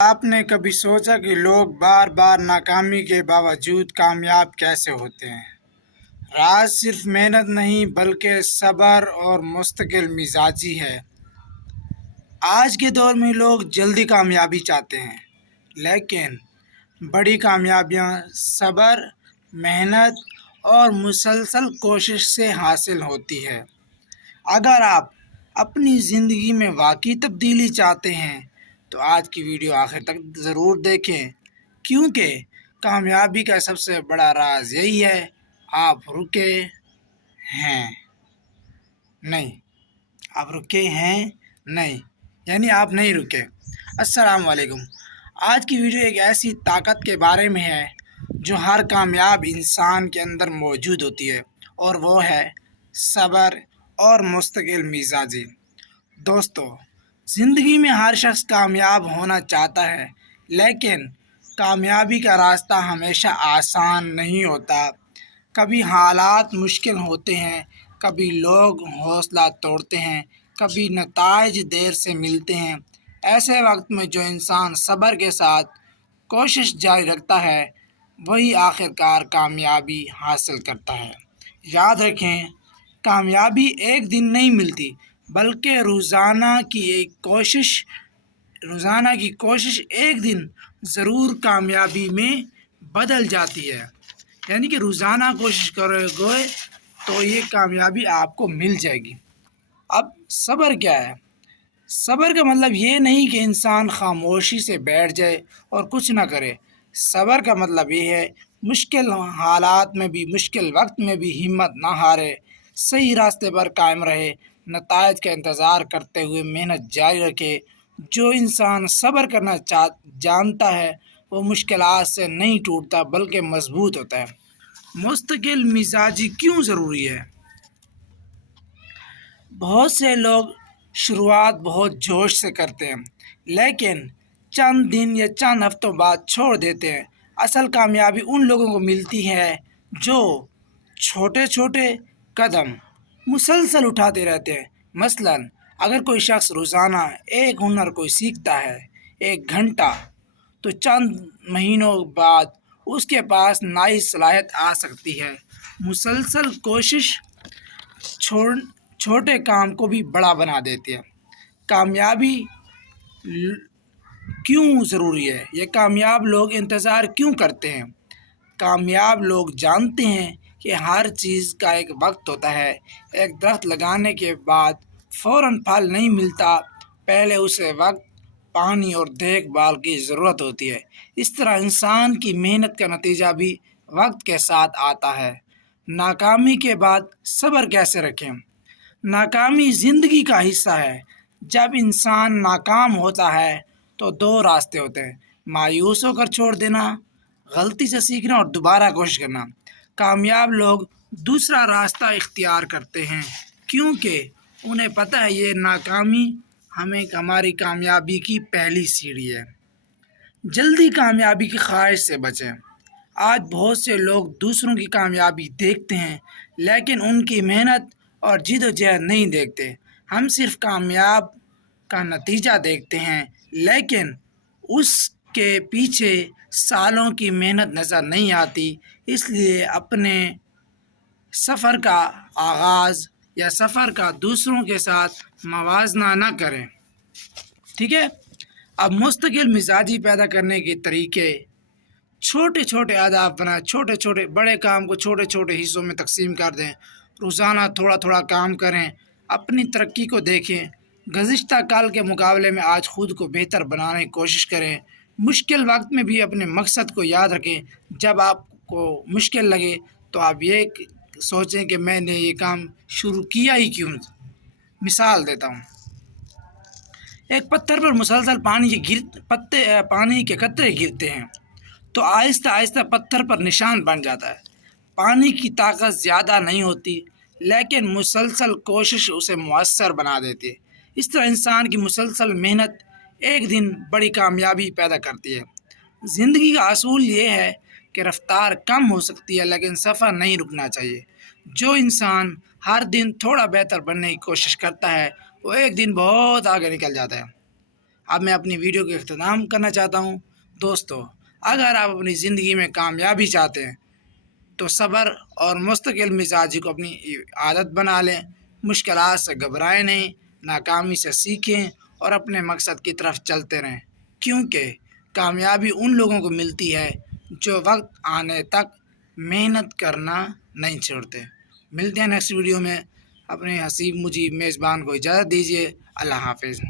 آپ نے کبھی سوچا کہ لوگ بار بار ناکامی کے باوجود کامیاب کیسے ہوتے ہیں؟ راز صرف محنت نہیں بلکہ صبر اور مستقل مزاجی ہے۔ آج کے دور میں لوگ جلدی کامیابی چاہتے ہیں، لیکن بڑی کامیابیاں صبر، محنت اور مسلسل کوشش سے حاصل ہوتی ہے۔ اگر آپ اپنی زندگی میں واقعی تبدیلی چاہتے ہیں تو آج کی ویڈیو آخر تک ضرور دیکھیں، کیونکہ کامیابی کا سب سے بڑا راز یہی ہے: آپ رکے ہیں نہیں۔ آپ رکے ہیں نہیں، یعنی آپ نہیں رکے۔ السلام علیکم۔ آج کی ویڈیو ایک ایسی طاقت کے بارے میں ہے جو ہر کامیاب انسان کے اندر موجود ہوتی ہے، اور وہ ہے صبر اور مستقل مزاجی۔ دوستو، زندگی میں ہر شخص کامیاب ہونا چاہتا ہے، لیکن کامیابی کا راستہ ہمیشہ آسان نہیں ہوتا۔ کبھی حالات مشکل ہوتے ہیں، کبھی لوگ حوصلہ توڑتے ہیں، کبھی نتائج دیر سے ملتے ہیں۔ ایسے وقت میں جو انسان صبر کے ساتھ کوشش جاری رکھتا ہے، وہی آخرکار کامیابی حاصل کرتا ہے۔ یاد رکھیں، کامیابی ایک دن نہیں ملتی، بلکہ روزانہ کی کوشش ایک دن ضرور کامیابی میں بدل جاتی ہے۔ یعنی کہ روزانہ کوشش کرو گے تو یہ کامیابی آپ کو مل جائے گی۔ اب صبر کیا ہے؟ صبر کا مطلب یہ نہیں کہ انسان خاموشی سے بیٹھ جائے اور کچھ نہ کرے۔ صبر کا مطلب یہ ہے مشکل حالات میں بھی، مشکل وقت میں بھی ہمت نہ ہارے، صحیح راستے پر قائم رہے، نتائج کا انتظار کرتے ہوئے محنت جاری رکھے۔ جو انسان صبر کرنا جانتا ہے وہ مشکلات سے نہیں ٹوٹتا بلکہ مضبوط ہوتا ہے۔ مستقل مزاجی کیوں ضروری ہے؟ بہت سے لوگ شروعات بہت جوش سے کرتے ہیں، لیکن چند دن یا چند ہفتوں بعد چھوڑ دیتے ہیں۔ اصل کامیابی ان لوگوں کو ملتی ہے جو چھوٹے چھوٹے قدم مسلسل اٹھاتے رہتے ہیں۔ مثلاً اگر کوئی شخص روزانہ ایک ہنر کو سیکھتا ہے، 1 گھنٹہ، تو چند مہینوں بعد اس کے پاس نئی صلاحیت آ سکتی ہے۔ مسلسل کوشش چھوٹے کام کو بھی بڑا بنا دیتی ہے۔ کامیابی کیوں ضروری ہے؟ یہ کامیاب لوگ انتظار کیوں کرتے ہیں؟ کامیاب لوگ جانتے ہیں کہ ہر چیز کا ایک وقت ہوتا ہے۔ ایک درخت لگانے کے بعد فوراً پھل نہیں ملتا، پہلے اسے وقت، پانی اور دیکھ بھال کی ضرورت ہوتی ہے۔ اس طرح انسان کی محنت کا نتیجہ بھی وقت کے ساتھ آتا ہے۔ ناکامی کے بعد صبر کیسے رکھیں؟ ناکامی زندگی کا حصہ ہے۔ جب انسان ناکام ہوتا ہے تو 2 راستے ہوتے ہیں: مایوس ہو کر چھوڑ دینا، غلطی سے سیکھنا اور دوبارہ کوشش کرنا۔ کامیاب لوگ دوسرا راستہ اختیار کرتے ہیں، کیونکہ انہیں پتہ ہے یہ ناکامی ہماری کامیابی کی پہلی سیڑھی ہے۔ جلدی کامیابی کی خواہش سے بچیں۔ آج بہت سے لوگ دوسروں کی کامیابی دیکھتے ہیں، لیکن ان کی محنت اور جد و جہد نہیں دیکھتے۔ ہم صرف کامیاب کا نتیجہ دیکھتے ہیں، لیکن اس کے پیچھے سالوں کی محنت نظر نہیں آتی۔ اس لیے اپنے سفر کا آغاز یا سفر کا دوسروں کے ساتھ موازنہ نہ کریں۔ ٹھیک ہے؟ اب مستقل مزاجی پیدا کرنے کے طریقے: چھوٹے چھوٹے اہداف بنائیں۔ بڑے کام کو چھوٹے چھوٹے حصوں میں تقسیم کر دیں۔ روزانہ تھوڑا تھوڑا کام کریں۔ اپنی ترقی کو دیکھیں۔ گزشتہ کل کے مقابلے میں آج خود کو بہتر بنانے کی کوشش کریں۔ مشکل وقت میں بھی اپنے مقصد کو یاد رکھیں۔ جب آپ کو مشکل لگے تو آپ یہ سوچیں کہ میں نے یہ کام شروع کیا ہی کیوں۔ مثال دیتا ہوں، ایک پتھر پر مسلسل پانی کے قطرے گرتے ہیں تو آہستہ آہستہ پتھر پر نشان بن جاتا ہے۔ پانی کی طاقت زیادہ نہیں ہوتی، لیکن مسلسل کوشش اسے مؤثر بنا دیتی ہے۔ اس طرح انسان کی مسلسل محنت ایک دن بڑی کامیابی پیدا کرتی ہے۔ زندگی کا اصول یہ ہے کہ رفتار کم ہو سکتی ہے، لیکن سفر نہیں رکنا چاہیے۔ جو انسان ہر دن تھوڑا بہتر بننے کی کوشش کرتا ہے وہ ایک دن بہت آگے نکل جاتا ہے۔ اب میں اپنی ویڈیو کا اختتام کرنا چاہتا ہوں۔ دوستو، اگر آپ اپنی زندگی میں کامیابی چاہتے ہیں تو صبر اور مستقل مزاجی کو اپنی عادت بنا لیں۔ مشکلات سے گھبرائیں نہیں، ناکامی سے سیکھیں اور اپنے مقصد کی طرف چلتے رہیں، کیونکہ کامیابی ان لوگوں کو ملتی ہے جو وقت آنے تک محنت کرنا نہیں چھوڑتے۔ ملتے ہیں نیکسٹ ویڈیو میں۔ اپنے حسیب مجیب میزبان کو اجازت دیجیے۔ اللہ حافظ۔